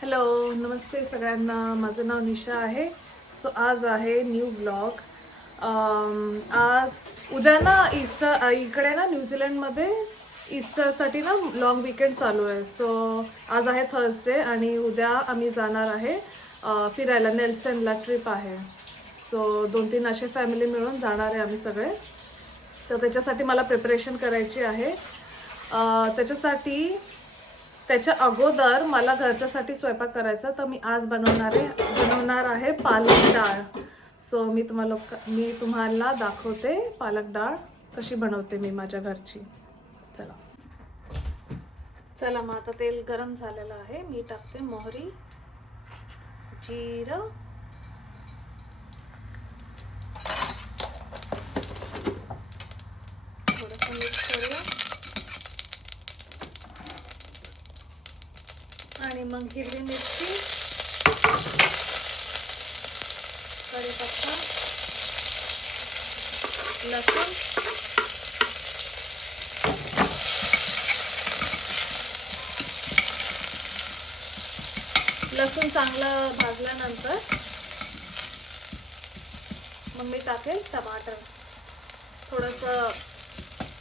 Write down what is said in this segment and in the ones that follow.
Hello, नमस्ते सगळ्यांना. माझं नाव निशा आहे. सो आज आहे न्यू ब्लॉग. आज उद्या ना ईस्टर, इकडे ना न्यूझीलंडमध्ये ईस्टरसाठी ना लॉंग वीकेंड चालू आहे. सो आज आहे थर्सडे आणि उद्या आम्ही जाणार आहे फिरायला. नेल्सनला ट्रिप आहे. सो 2-3 असे फॅमिली मिळून जाणार आहे आम्ही सगळे. तर त्याच्यासाठी मला प्रिपरेशन करायची आहे. त्याच्या अगोदर मला घरच्यासाठी स्वयंपाक करायचा, तर मी आज बनवणार आहे पालक डाळ. सो मी तुम्हाला दाखवते पालक डाळ कशी बनवते मी माझ्या घरची. चला चला, मग आता तेल गरम झालेलं आहे. मी टाकते मोहरी, जिरं, थोडंसं मिक्स करूया आणि मग हिरवी मिरची, कढीपत्ता, लसूण, लसूण चांगलं भाजल्यानंतर मग मी टाकेल टमाटर. थोडंसं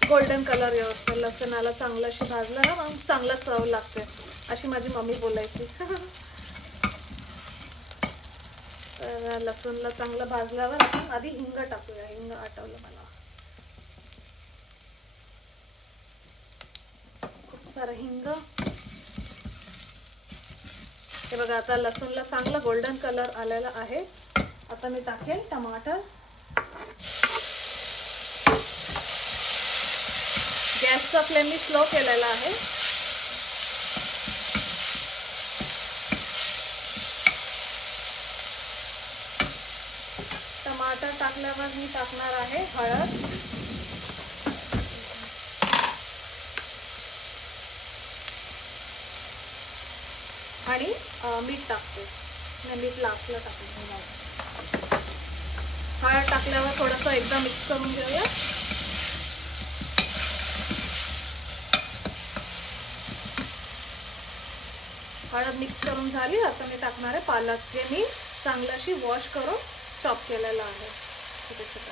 गोल्डन कलर येतो लसणाला. चांगलं अशी भाजलं ना मग चांगलं चव लागते, अशी माझी मम्मी बोलायची. तर लसूणला चांगलं भाजल्यावर आपण आधी हिंग टाकूया. हिंग आठवलं मला, खूप सारं हिंग. हे बघा, आता लसूणला चांगला गोल्डन कलर आलेला आहे. आता मी टाकेल टमाटर. गॅसचा फ्लेम मी स्लो केलेला आहे. टमाटर टाकल्यावर मी टाकणार आहे हळद, आणि मीठ टाकते. मीठ लास्टला टाकते. हळद टाकल्यावर थोडंसं एकदा मिक्स करून घेऊया. हळद मिक्स करून झाली. आता मी टाकणार आहे पालक, जे मी चांगलं अशी वॉश करून चॉप केलेलं आहे छोटे छोटे.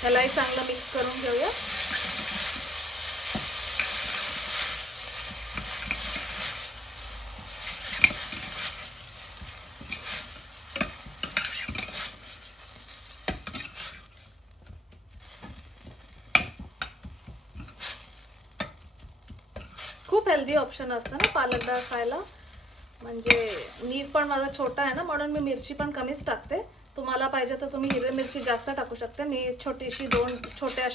ह्यालाही चांगलं मिक्स करून घेऊया. खूप हेल्दी ऑप्शन असतं ना पालक डाळ खायला. म्हणजे नीर पण माझा छोटा आहे ना, म्हणून मी मिरची पण कमीच टाकते. तुम्हाला पाहिजे तर तुम्ही हिरवी मिरची जास्त टाकू शकता. मी छोटे असे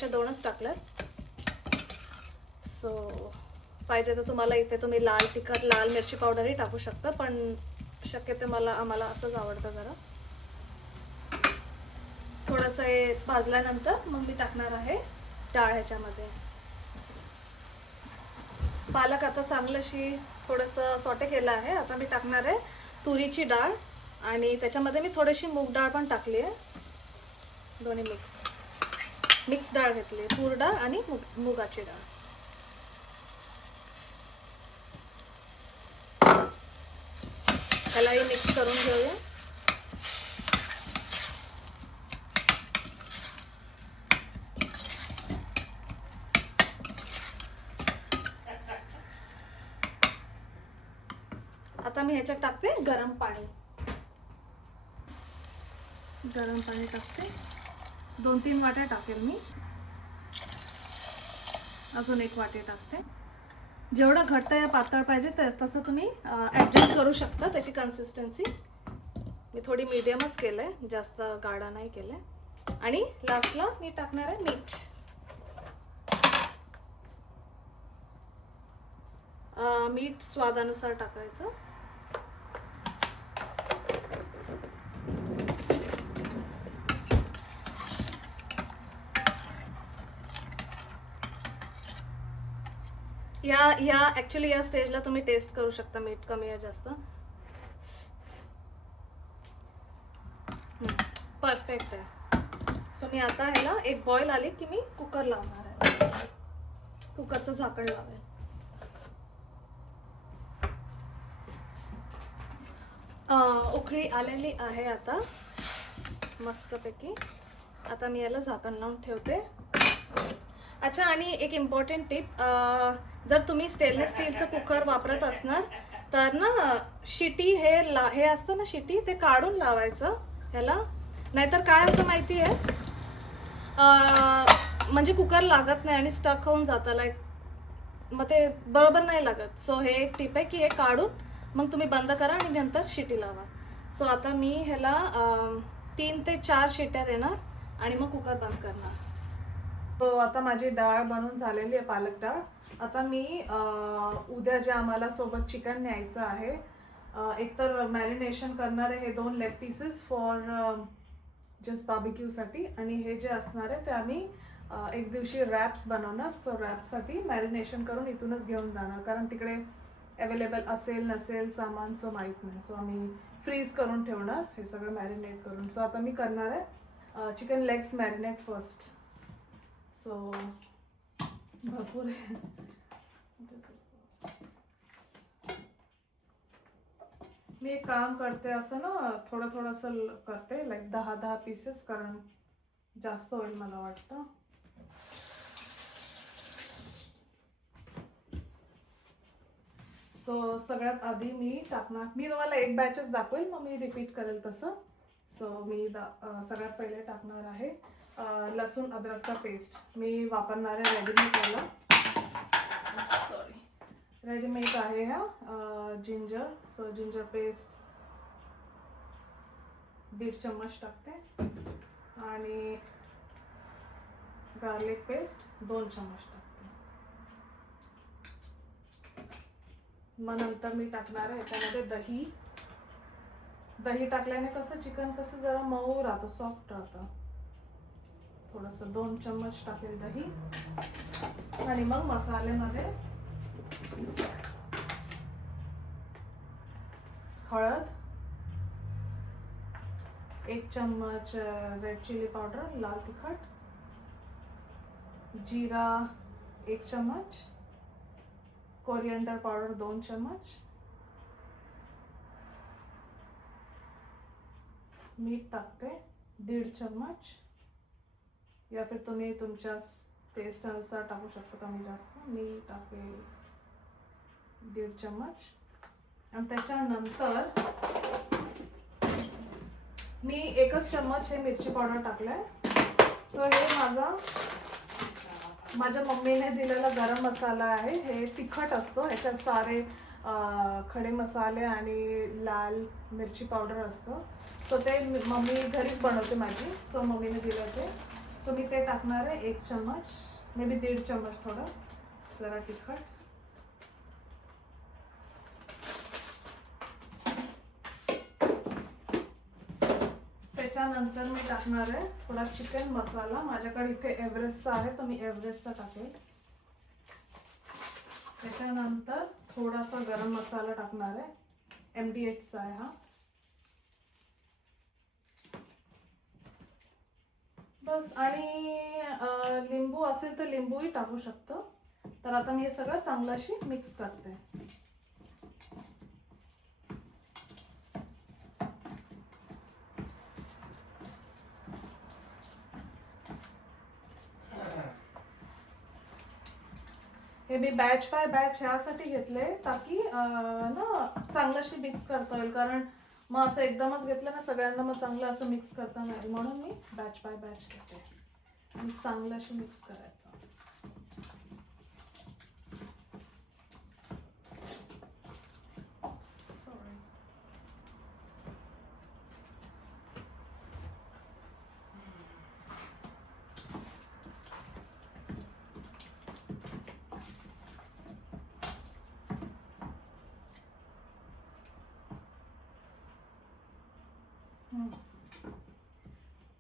2च टाकल्यात. सो पाहिजे तर तुम्हाला इथे तुम्ही लाल तिखट, लाल मिरची पावडरही टाकू शकता, पण शक्यतो आम्हाला असंच आवडतं जरा. थोडंसं हे भाजल्यानंतर मग मी टाकणार आहे डाळ ह्याच्यामध्ये. पालक आता चांगलंशी थोडंसं सॉटे केलं आहे. आता मी टाकणार आहे तुरीची डाळ, आणि त्याच्यामध्ये मी थोडीशी मूग डाळ पण टाकली आहे. दोन्ही मिक्स डाळ घेतली, तूर डाळ आणि मुगाची डाळ. त्यालाही मिक्स करून घेऊया. आता मी ह्याच्यात टाकते गरम पाणी. टाकते. 2-3 वाट्या टाकेल मी. अजून 1 वाटी टाकते. जेवढं घट्ट या पातळ पाहिजे तसं तुम्ही ॲडजस्ट करू शकता त्याची कन्सिस्टन्सी. मी थोडी मीडियमच केलंय, जास्त गाढा नाही केलंय. आणि लास्टला मी टाकणार आहे मीठ. मीठ स्वादानुसार टाकायचं. ऍक्च्युली या स्टेजला तुम्ही टेस्ट करू शकता मीठ कमी आहे जास्त. परफेक्ट आहे. सो मी आता ह्याला एक बॉईल आली की मी कुकर लावणार आहे. कुकरचं झाकण लावेल. उकळी आलेली आहे आता मस्तपैकी. आता मी याला झाकण लावून ठेवते. अच्छा, आणि एक इम्पॉर्टंट टिप, जर तुम्ही स्टेनलेस स्टीलचं कुकर वापरत असणार तर ना शिटी हे असतं ना शिटी, ते काढून लावायचं ह्याला. नाहीतर काय होतं माहिती आहे, म्हणजे कुकर लागत नाही आणि स्टक होऊन जातं, लाईक मग ते बरोबर नाही लागत. सो हे एक टिप आहे की हे काढून मग तुम्ही बंद करा आणि नंतर शिटी लावा. सो आता मी ह्याला 3 ते 4 शिट्या देणार आणि मग कुकर बंद करणार. तो आता माझी डाळ बनवून झालेली आहे, पालक डाळ. आता मी उद्या जे आम्हाला सोबत चिकन न्यायचं आहे, एकतर मॅरिनेशन करणार आहे हे 2 लेग पीसेस फॉर जस्ट बार्बिक्यूसाठी, आणि हे जे असणार आहे ते आम्ही एक दिवशी रॅप्स बनवणार. सो रॅप्ससाठी मॅरिनेशन करून इथूनच घेऊन जाणार, कारण तिकडे अवेलेबल असेल नसेल सामान, सो माहीत नाही. सो आम्ही फ्रीज करून ठेवणार हे सगळं मॅरिनेट करून. सो आता मी करणार आहे chicken legs marinate first. So भरपूर आहे. मी एक काम करते, असं ना थोडंसं करते, लाईक 10 पीसेस, कारण जास्त होईल मला वाटतं. सो सगळ्यात आधी मी तुम्हाला एक बॅचच दाखवेल, मग मी रिपीट करेल तसं. सो मी सगळ्यात पहिले टाकणार आहे लसूण अद्रकचा पेस्ट. मी वापरणार आहे रेडीमेड रेडीमेड आहे हा जिंजर. सो जिंजर पेस्ट 1.5 चम्मच टाकते, आणि गार्लिक पेस्ट 2 चम्मच टाकते. मग नंतर मी टाकणार आहे याच्यामध्ये दही. दही टाकल्याने कसं चिकन कसं जरा मऊ राहतं, सॉफ्ट राहतं. थोडंसं 2 चम्मच टाकेल दही. आणि मग मसाल्यामध्ये हळद, 1 चम्मच रेड चिली पावडर लाल तिखट, जीरा 1 चम्मच, कोरिएंडर पावडर 2 चम्मच, मीठ टाकते 1.5 चम्मच, या फिर तुम्ही तुमच्या टेस्ट अनुसार टाकू शकता कमी जास्त. मी टाकेल 1.5 चम्मच. आणि त्याच्यानंतर मी 1 चम्मच हे मिरची पावडर टाकलाय. सो हे माझ्या मम्मीने दिलेला गरम मसाला आहे. हे तिखट असतो, ह्याच्यात सारे खडे मसाले आणि लाल मिरची पावडर असतं. सो ते मम्मी घरीच बनवते माझी, सो मम्मीने दिलं ते. सो मी ते टाकणार आहे 1 चम्मच, मे बी 1.5 चम्मच, थोडं जरा तिखट. त्याच्यानंतर मी टाकणार आहे थोडा चिकन मसाला. माझ्याकडे इथे एव्हरेस्टचा आहे, तर मी एव्हरेस्टचा टाकेल. त्याच्यानंतर थोडासा गरम मसाला टाकणार आहे, MDHचा आहे हा. बस. आणि लिंबू असेल तर लिंबूही टाकू शकतो. तर आता मी हे सगळं चांगलं अशी मिक्स करते. हे मी बॅच बाय बॅच ह्यासाठी घेतले, ताकी ना चांगलं अशी मिक्स करता येईल, कारण मग असं एकदमच घेतलं ना सगळ्यांना मग चांगलं असं मिक्स करता नाही. म्हणून मी बॅच बाय बॅच घेते आणि चांगलं अशी मिक्स करायचं.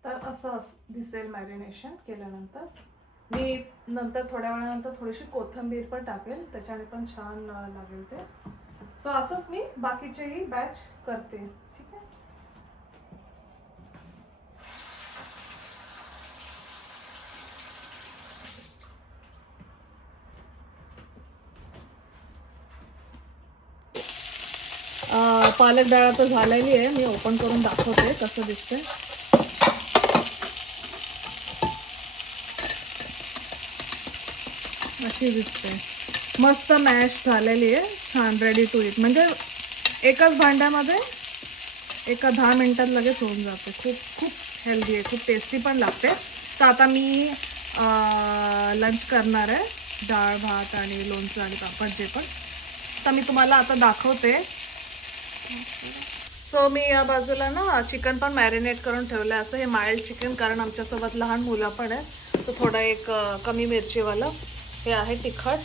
तर असं दिसेल मॅरिनेशन केल्यानंतर. मी नंतर थोड्या वेळानंतर थोडीशी कोथिंबीर पण टाकेल, त्याच्याने पण छान लागेल ते. सो असंच मी बाकीचेही बॅच करते. ठीक आहे. पालक डाळ आता झालेली आहे. मी ओपन करून दाखवते कसं दिसते. अशी दिसते. मस्त मॅश झालेली आहे. छान रेडी टू इट. म्हणजे एकाच भांड्यामध्ये 10 मिनिटात लगेच होऊन जाते. खूप खूप हेल्दी आहे. खूप टेस्टी पण लागते. तर आता मी लंच करणार आहे. डाळ भात आणि लोणचं आणि पापड जे पण. तर मी तुम्हाला आता दाखवते. सो मी या बाजूला ना चिकन पण मॅरिनेट करून ठेवलं आहे. असं हे माइल्ड चिकन, कारण आमच्यासोबत लहान मुलं पण आहेत. तो थोडा एक कमी मिरचीवाला. हे आहे तिखट,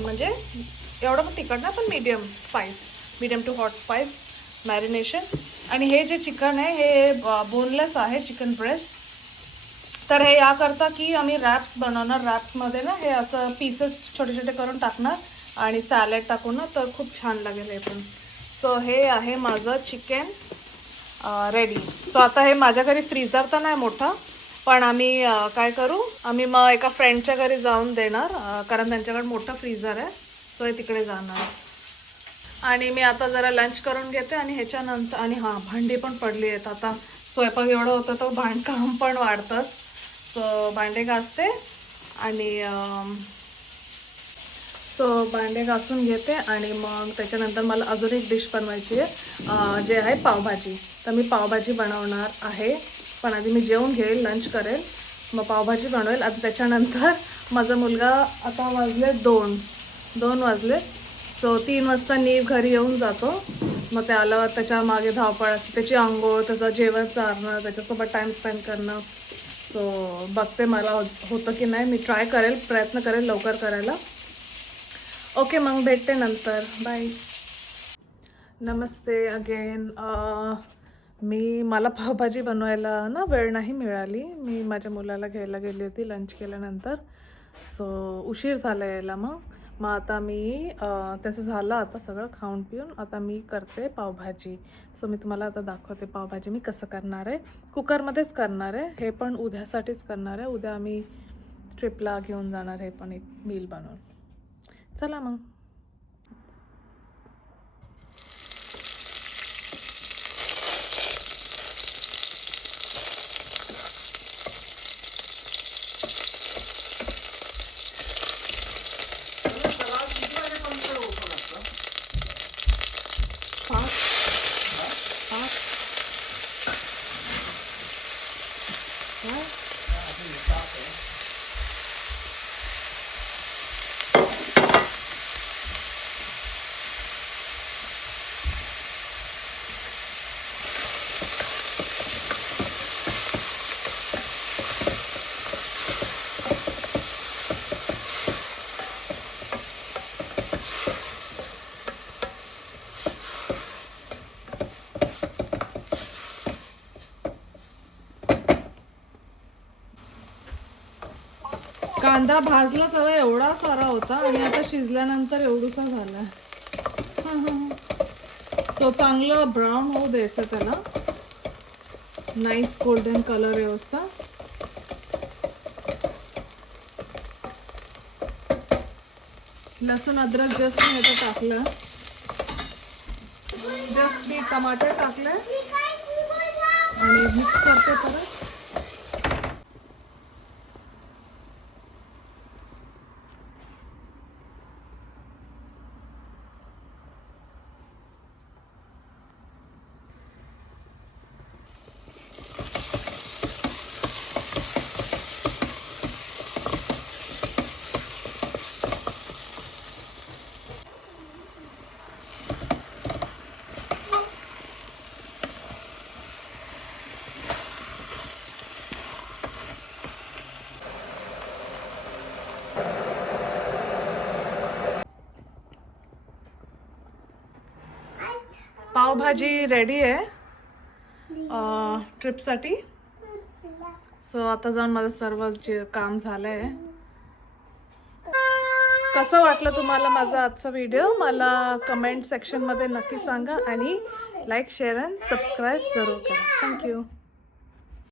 म्हणजे एवढं पण तिखट नाही, पण medium to hot spice marination. आणि हे जे चिकन आहे हे बोनलेस आहे, चिकन ब्रेस्ट. तर हे याकरता की आम्ही रॅप्स बनवणार. रॅप्समध्ये ना हे असं पीसेस छोटे छोटे करून टाकणार आणि सॅलड टाकून ना, तर खूप छान लागेल हे पण. सो हे आहे माझं चिकन रेडी. सो आता हे माझ्या घरी फ्रीजर तर नाही मोठा, पण आम्ही काय करू, आम्ही मग एका फ्रेंडच्या घरी जाऊन देणार, कारण त्यांच्याकडे मोठं फ्रीजर आहे. सो हे तिकडे जाणार. आणि मी आता जरा लंच करून घेते आणि ह्याच्यानंतर, आणि हां भांडी पण पडली आहेत. आता स्वयंपाक एवढं होतं तर भांडकाम पण वाढतं. सो भांडे घासते आणि भांडे घासून घेते. आणि मग त्याच्यानंतर मला अजून एक डिश बनवायची आहे, जे आहे पावभाजी. तर मी पावभाजी बनवणार आहे, पण आधी मी जेवून घेईल, लंच करेल, मग पावभाजी बनवेल. आता त्याच्यानंतर माझा मुलगा, आता वाजले 2 वाजले. सो 3 वाजता नीव घरी येऊन जातो. मग ते आल्यावर त्याच्या मागे धावपळ असते, त्याची अंघोळ, त्याचं जेवण चारणं, त्याच्यासोबत टाईम स्पेंड करणं. सो बघते मला होतं की नाही. मी प्रयत्न करेल लवकर करायला. ओके, मग भेटते नंतर. बाय. नमस्ते अगेन. मला पावभाजी बनवायला ना वेळ नाही मिळाली. मी माझ्या मुलाला घ्यायला गेली होती लंच केल्यानंतर. सो उशीर झाला यायला. मग आता मी त्याचं झालं आता सगळं खाऊन पिऊन. आता मी करते पावभाजी. सो मी तुम्हाला आता दाखवते पावभाजी मी कसं करणार आहे. कुकरमध्येच करणार आहे. हे पण उद्यासाठीच करणार आहे. उद्या आम्ही ट्रिपला घेऊन जाणार, हे पण एक मील बनवून. चला मग. कांदा भाजला तेव्हा एवढा सारा होता आणि आता शिजल्यानंतर एवढूसा झाला. तो चांगला ब्राऊन होऊ द्यायचा त्याला, नाईस गोल्डन कलर व्यवस्था. लसूण अद्रक जस्ट मी आता टाकलं. जस्ट मी टमाटर टाकलं आणि मिक्स करते परत. पावभाजी रेडी आहे ट्रिपसाठी. सो आता जाऊन माझं सर्व जे काम झालंय. कसं वाटलं तुम्हाला माझा आजचा व्हिडिओ, मला कमेंट सेक्शनमध्ये नक्की सांगा आणि लाईक, शेअर अँड सबस्क्राईब जरूर करा. थँक्यू.